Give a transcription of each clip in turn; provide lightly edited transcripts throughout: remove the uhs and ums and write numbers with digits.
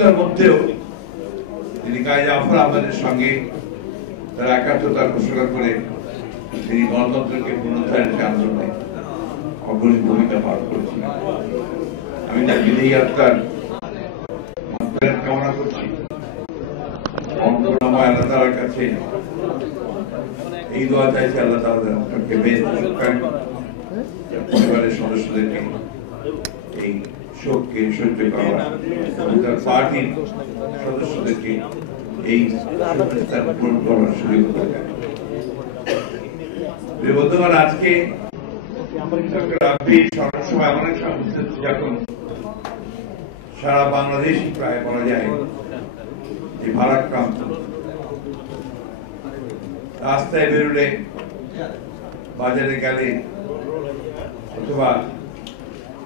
তার মধ্যেও তিনি গাজী জাফর আহমদের সঙ্গে তার একাত্মতা ঘোষণা করে তিনি গণতন্ত্রকে পুনরুদ্ধারের আন্দোলনে অগ্রণী ভূমিকা পালন করেছিলেন। আমি তার বিদেহী আত্মার কামনা করছি। আল্লাহ তাআলার কাছে এই দোয়া চাইছি, আল্লাহ তাআলা তাকে পরিবারের সদস্যদেরকে এই শোককে সহ্য করা, তার পার্টির সদস্যদেরকে এই পূরণ করার সুযোগ করে দেন। বন্ধুগণ, আজকে সময় এমন এক সময় যখন সারা বাংলাদেশ প্রায় বলা যায় যে ভারাক্রান্ত, রাস্তায় বেরোলে, বাজারে গেলে অথবা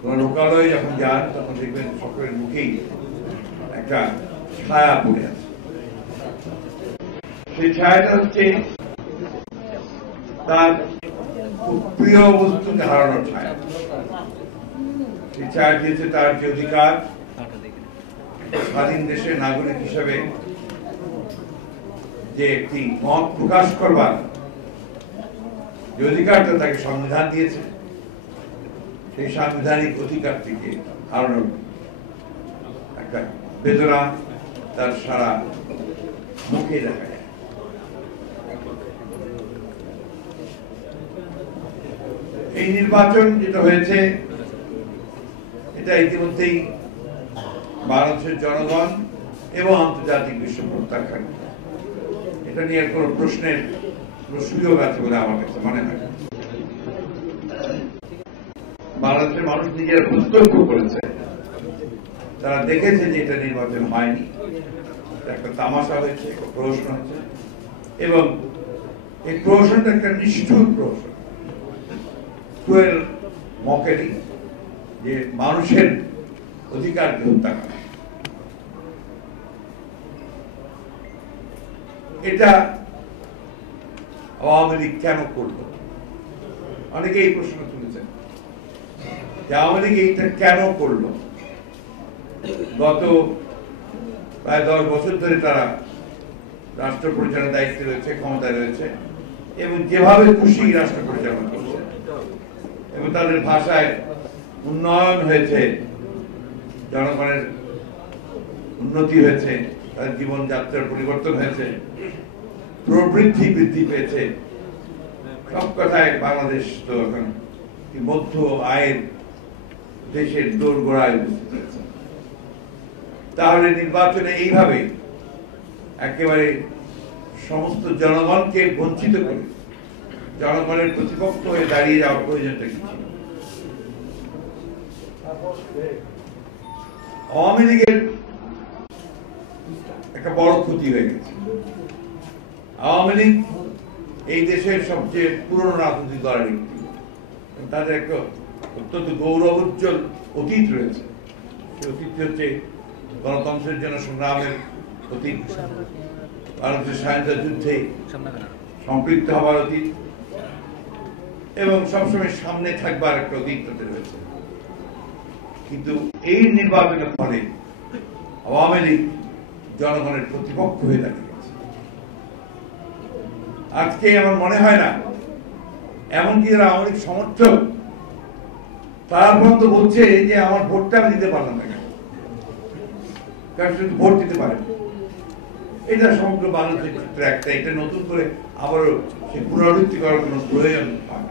কোন লোকালয়ে যখন যান তখন দেখবেন সকলের মুখেই একটা ছায়া পড়ে আছে। সেই ছায়াটা হচ্ছে তার প্রিয় বস্তুকে হারানোর ছায়া। সেই ছায়া দিয়েছে তার যে অধিকার, স্বাধীন দেশের নাগরিক হিসেবে যে একটি মত প্রকাশ করবার যে অধিকারটা তাকে সংবিধান দিয়েছে, সেই সাংবিধানিক অধিকারটিকে হারানোর একটা বেদনা তার সারা মুখে দেখা যায়। এই নির্বাচন যেটা হয়েছে, এটা ইতিমধ্যেই বাংলাদেশের জনগণ এবং আন্তর্জাতিক বিশ্ব প্রত্যাখ্যান। এটা নিয়ে কোন প্রশ্নের সুযোগ আছে বলে আমার কাছে মনে হয়। বাংলাদেশের মানুষ নিজেরা প্রত্যক্ষ করেছে, তারা দেখেছে যে এটা নির্বাচন হয়নি, একটা তামাশা হয়েছে, একটা প্রহসন হয়েছে, এবং এই প্রহসনটা একটা নিষ্ঠুর প্রহসন, ক্রুয়েল মকেরি, যে মানুষের অধিকারকে হত্যা করা। এটা আওয়ামী লীগ কেন করল? অনেকে এই প্রশ্ন তুলেছেন যে আওয়ামী লীগ এইটা কেন করল। গত প্রায় 10 বছর ধরে তারা রাষ্ট্র পরিচালনার দায়িত্বে রয়েছে, ক্ষমতায় রয়েছে, এবং যেভাবে খুশি রাষ্ট্র পরিচালনা করছে, এবং তাদের ভাষায় উন্নয়ন হয়েছে, জনগণের উন্নতি হয়েছে, তাদের জীবনযাত্রার পরিবর্তন হয়েছে, প্রবৃদ্ধি বৃদ্ধি পেয়েছে। সব কথায় বাংলাদেশ তো এখন মধ্য আয়ের দেশের দোরগোড়ায় উপস্থিত হয়েছে। তাহলে নির্বাচনে এইভাবে একেবারে সমস্ত জনগণকে বঞ্চিত করে জনগণের প্রতিপক্ষ হয়ে দাঁড়িয়ে যাওয়ার প্রয়োজনটা কি ছিল? আওয়ামী লীগের একটা বড় ক্ষতি হয়ে গেছে। আওয়ামী লীগ এই দেশের সবচেয়ে পুরনো রাজনৈতিক দলের একটি, তাদের একটা অত্যন্ত গৌরব উজ্জ্বল অতীত রয়েছে। সেই অতীতটি হচ্ছে গণতন্ত্রের জন্য সংগ্রামের অতীত, ভারতের স্বাধীনতা যুদ্ধে সম্পৃক্ত হওয়ার অতীত, এবং সবসময় সামনে থাকবার একটা অতীত তাদের রয়েছে। কিন্তু এই নির্বাচনের ফলে আওয়ামী লীগ জনগণের প্রতিপক্ষ হয়ে দাঁড়িয়ে গেছে। আজকে আমার মনে হয় না, এমনকি যারা আওয়ামী লীগ সমর্থক তারা পর্যন্ত বলছে যে আমার ভোটটা আমি দিতে পারলাম না, কারণ শুধু ভোট দিতে পারে। এটা সমগ্র বাংলাদেশের ক্ষেত্রে একটা, এটা নতুন করে আবারও সে পুনরাবৃত্তি করার কোন প্রয়োজন হয়।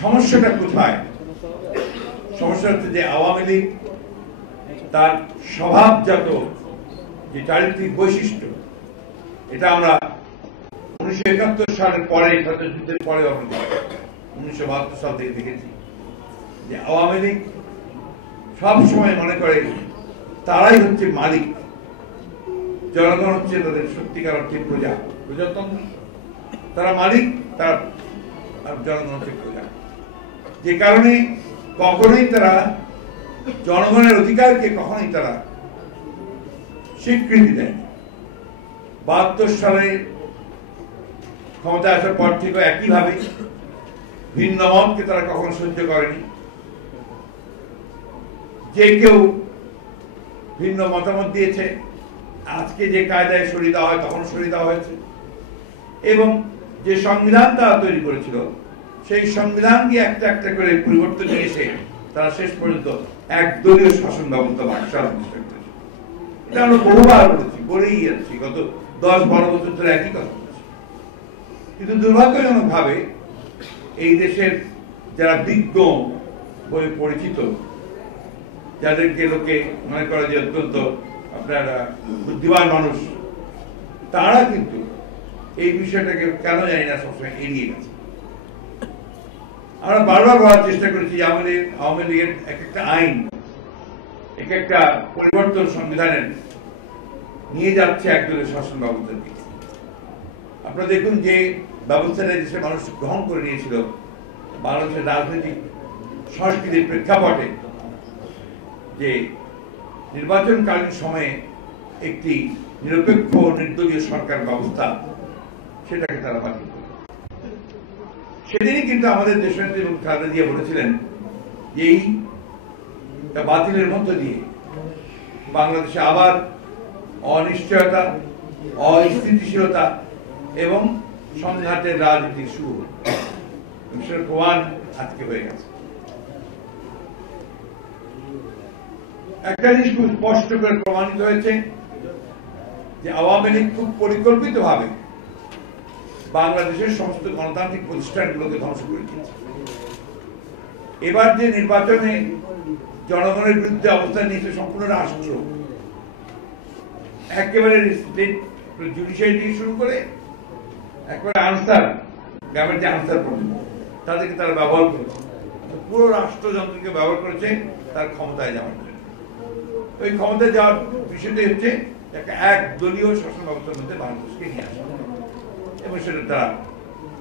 সমস্যাটা কোথায়? সমস্যা হচ্ছে যে আওয়ামী লীগ তার স্বভাবজাত যে চারিত্রিক বৈশিষ্ট্য, এটা আমরা 1971 সালের পরে, যুদ্ধের পরে, 1972 সাল থেকে দেখেছি যে আওয়ামী লীগ সবসময় মনে করে তারাই হচ্ছে মালিক, জনগণ হচ্ছে তাদের সত্যিকার অর্থে প্রজাতন্ত্র, তারা মালিক, তারা জনগণ হচ্ছে প্রজা। যে কারণে কখনোই তারা জনগণের অধিকারকে কখনোই তারা স্বীকৃতি দেয়। 72 সালে ক্ষমতায় আসার পর থেকে একইভাবে ভিন্ন মতকে তারা কখনো সহ্য করেনি। যে কেউ ভিন্ন মতামত দিয়েছে, আজকে যে কায়দায় সরিয়ে দেওয়া হয় তখন সরিয়ে দেওয়া হয়েছে, এবং যে সংবিধান তারা তৈরি করেছিল সেই সংবিধানকে একটা একটা করে পরিবর্তন নিয়ে এসে তারা শেষ পর্যন্ত একদলীয় শাসন ব্যবস্থা বাকশাল প্রতিষ্ঠা করেছে। এটা আমরা বহুবার বলেছি, বলেই যাচ্ছি, গত 10-12 বছর ধরে একই কথা বলছি। কিন্তু দুর্ভাগ্যজনক ভাবে এই দেশের যারা বিজ্ঞ বলে পরিচিত, যাদেরকে লোকে মনে করে যে অত্যন্ত আপনার বুদ্ধিমান মানুষ, তারা কিন্তু এই বিষয়টাকে কেন জানি না সবসময় এড়িয়ে গেছে। আমরা বারবার বলার চেষ্টা করেছি যে আওয়ামী লীগের এক একটা আইন, এক একটা পরিবর্তন সংবিধানের নিয়ে যাচ্ছে একদলীয় শাসন ব্যবস্থার দিকে। আপনারা দেখুন যে ব্যবস্থাটা দেশের মানুষ গ্রহণ করে নিয়েছিল বাংলাদেশের রাজনৈতিক সংস্কৃতির প্রেক্ষাপটে, যে নির্বাচনকালীন সময়ে একটি নিরপেক্ষ নির্দলীয় সরকার ব্যবস্থা, সেটাকে তারা বাতিল করে। সেদিনই কিন্তু আমাদের দেশনেত্রী এবং খালেদা জিয়া বলেছিলেন যে এই বাতিলের মধ্য দিয়ে বাংলাদেশে আবার অনিশ্চয়তা, অস্থিতিশীলতা এবং সংঘাতের রাজনীতি শুরু হবে। সেটার প্রমাণ আজকে হয়ে গেছে। একটা জিনিস খুব স্পষ্ট করে প্রমাণিত হয়েছে যে আওয়ামী লীগ খুব পরিকল্পিতভাবে বাংলাদেশের সমস্ত গণতান্ত্রিক প্রতিষ্ঠানগুলোকে ধ্বংস করে দিয়েছে। এবার যে নির্বাচনে জনগণের বিরুদ্ধে অবস্থান নিয়েছে সম্পূর্ণ রাষ্ট্র, একেবারে স্টেট জুডিশিয়ারি থেকে শুরু করে একেবারে আনসার, গ্রামের যে আনসার পর্যন্ত, তাদেরকে তারা ব্যবহার করেছে, পুরো রাষ্ট্রযন্ত্রকে ব্যবহার করেছে তার ক্ষমতায় যাওয়ার জন্য। ওই ক্ষমতায় যাওয়ার বিষয়টি হচ্ছে একটা একদলীয় শাসন ব্যবস্থার মধ্যে বাংলাদেশকে নিয়ে আসা, এবং সেটা তারা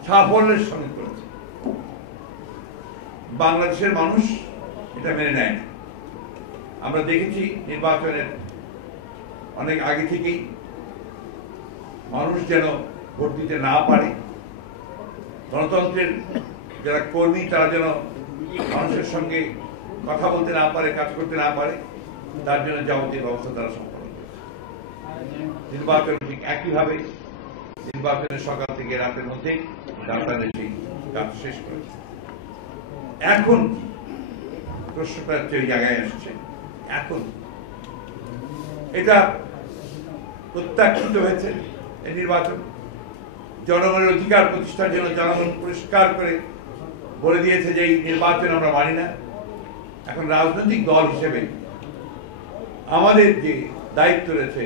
সাফল্যের সঙ্গে করেছে। বাংলাদেশের মানুষ এটা মেনে নেয় না। আমরা দেখেছি নির্বাচনের অনেক আগে থেকেই মানুষ যেন ভোট দিতে না পারে, গণতন্ত্রের যারা কর্মী তারা যেন মানুষের সঙ্গে কথা বলতে না পারে, কাজ করতে না পারে, তার জন্য যাবতীয় ব্যবস্থা তারা সম্পন্ন করেছে। নির্বাচন ঠিক একইভাবে নির্বাচনের সকাল থেকে রাতের মধ্যেই তারা সেই কাজ শেষ করেছে। এখন প্রশ্নটা ওই জায়গায় আসছে, এখন এটা প্রত্যাখ্যিত হয়েছে। এই নির্বাচন জনগণের অধিকার প্রতিষ্ঠার জন্য জনগণ পরিষ্কার করে বলে দিয়েছে যে এই নির্বাচন আমরা মানি না। এখন রাজনৈতিক দল হিসেবে আমাদের যে দায়িত্ব রয়েছে,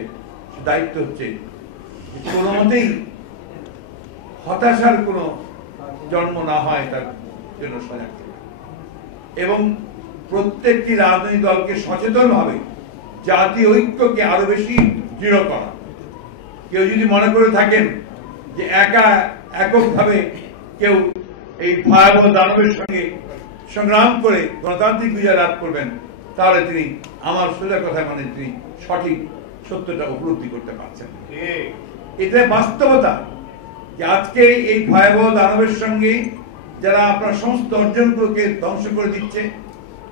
সে দায়িত্ব হচ্ছে কোনো মতেই হতাশার কোনো জন্ম না হয় তার জন্য সজাগ থাকা, এবং প্রত্যেকটি রাজনৈতিক দলকে সচেতন ভাবে জাতীয় ঐক্যকে আরো বেশি দৃঢ় করা। কেউ যদি মনে করে থাকেন যে এককভাবে কেউ এই ভয়াবহ দানবের সঙ্গে সংগ্রাম করে গণতান্ত্রিক বিজয় লাভ করবেন, তাহলে তিনি আমার সোজা কথায় মানে তিনি সঠিক সত্যটা উপলব্ধি করতে পারছেন। এটা বাস্তবতা যে আজকে এই ভয়াবহ দানবের সঙ্গে যারা আপনার সমস্ত অর্জনগুলোকে ধ্বংস করে দিচ্ছে,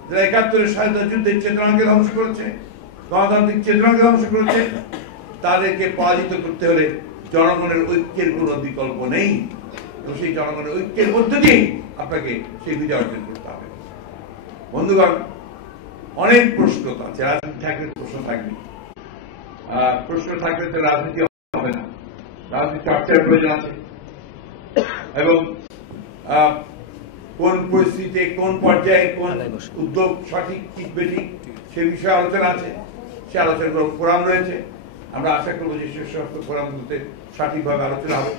যারা ৭১-এর স্বাধীনতা যুদ্ধের চেতনাকে ধ্বংস করেছে, গণতান্ত্রিক চেতনাকে ধ্বংস করেছে, তাদেরকে পরাজিত করতে হলে জনগণের ঐক্যের কোন বিকল্প নেই, এবং সেই জনগণের ঐক্যের মধ্য দিয়েই আপনাকে সেই বিজয় অর্জন করতে হবে। বন্ধুগণ, অনেক প্রশ্ন আছে, রাজনীতি থাকলে প্রশ্ন থাকবে, প্রশ্ন থাকলে তো রাজনীতি হবে না, রাজনীতি চর্চার প্রয়োজন আছে, এবং কোন পরিস্থিতিতে কোন পর্যায়ে কোন উদ্যোগ সঠিক ঠিক বেঠিক সে বিষয়ে আলোচনা আছে, সে আলোচনাগুলো ফোরাম রয়েছে। আমরা আশা করবো যে সে সমস্ত ফোরামগুলোতে সঠিকভাবে আলোচনা হবে।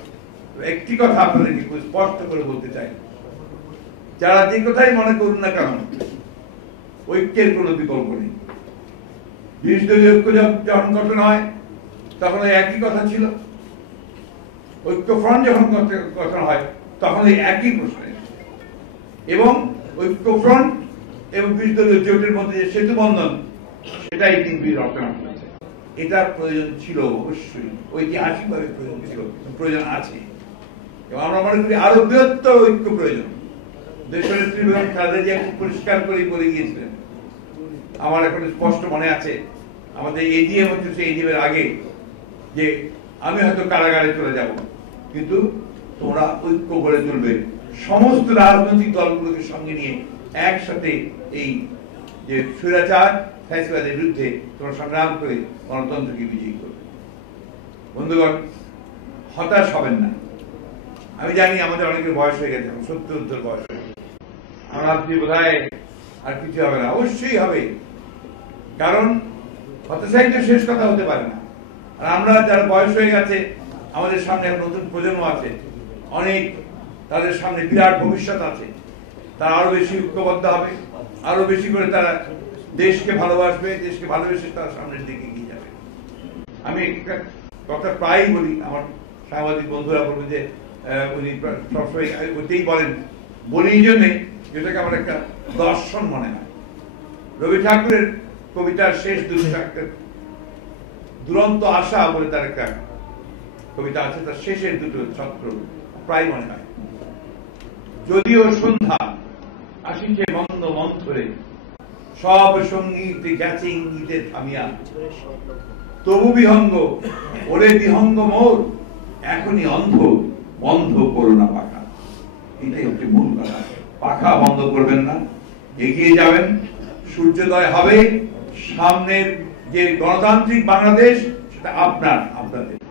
একটি কথা আপনাদেরকে খুব স্পষ্ট করে বলতে চাই, যারা যে কথাই মনে করুন না কেন, ঐক্যের কোনো বিকল্প নেই। ২০ দলীয় ঐক্য যখন গঠন হয় তখন একই কথা ছিল, ঐক্য ফ্রন্ট যখন গঠন হয় তখন এই একই প্রশ্ন, এবং ঐক্য ফ্রন্ট এবং ২০ দলীয় জোটের মধ্যে যে সেতু বন্ধন, সেটাই বিএনপি রচনা করেছে। এটার প্রয়োজন ছিল, অবশ্যই ঐতিহাসিকভাবে প্রয়োজন ছিল, প্রয়োজন আছে, এবং আমরা মনে করি আরো বৃহত্তর ঐক্য প্রয়োজন। দেশনেত্রী বেগম খালেদা জিয়া খুব পরিষ্কার করেই বলে গিয়েছিলেন, আমার এখন স্পষ্ট মনে আছে আমাদের এজিএম হচ্ছে সেই এজিএমের আগে যে আমি হয়তো কারাগারে চলে যাব, কিন্তু তোমরা ঐক্য গড়ে তুলবে, সমস্ত রাজনৈতিক দলগুলোকে সঙ্গে নিয়ে একসাথে এই যে স্বৈরাচার ফ্যাসিবাদের বিরুদ্ধে তোমরা সংগ্রাম করে গণতন্ত্রকে বিজয়ী করবে। বন্ধুগণ, হতাশ হবেন না। আমি জানি আমাদের অনেকের বয়স হয়ে গেছে, 70 বয়স হয়ে গেছে, আমরা বোধহয় আর কিছু হবে না, অবশ্যই হবে, কারণ হতাশাই তো শেষ কথা হতে পারে না। আর আমরা যারা বয়স হয়ে গেছে, আমাদের সামনে এখন নতুন প্রজন্ম আছে, অনেক তাদের সামনে বিরাট ভবিষ্যৎ আছে, তারা আরো বেশি ঐক্যবদ্ধ হবে, আরো বেশি করে তারা দেশকে ভালোবাসবে, দেশকে ভালোবেসে তারা সামনের দিকে এগিয়ে যাবে। আমি একটা কথা প্রায়ই বলি, আমার সাংবাদিক বন্ধুরা বলবে যে উনি সবসময় ওইটাই বলেন, বলি এই জন্যে যেটাকে আমার একটা দর্শন মনে হয়। রবি ঠাকুরের কবিতার শেষ দুরন্ত আশা বলে তার একটা কবিতা আছে, তার শেষের দুটো ছত্র প্রায় মনে হয়, যদিও সন্ধ্যা আসিছে মন্দ মন্থরে, সব সঙ্গীত গেছে ইঙ্গিতে থামিয়া, তবু বিহঙ্গ ওরে বিহঙ্গ মোর, এখনই অন্ধ বন্ধ করো না পাখা। এটাই হচ্ছে মূল কথা, পাখা বন্ধ করবেন না, এগিয়ে যাবেন, সূর্যোদয় হবে, সামনের যে গণতান্ত্রিক বাংলাদেশ সেটা আপনাদের।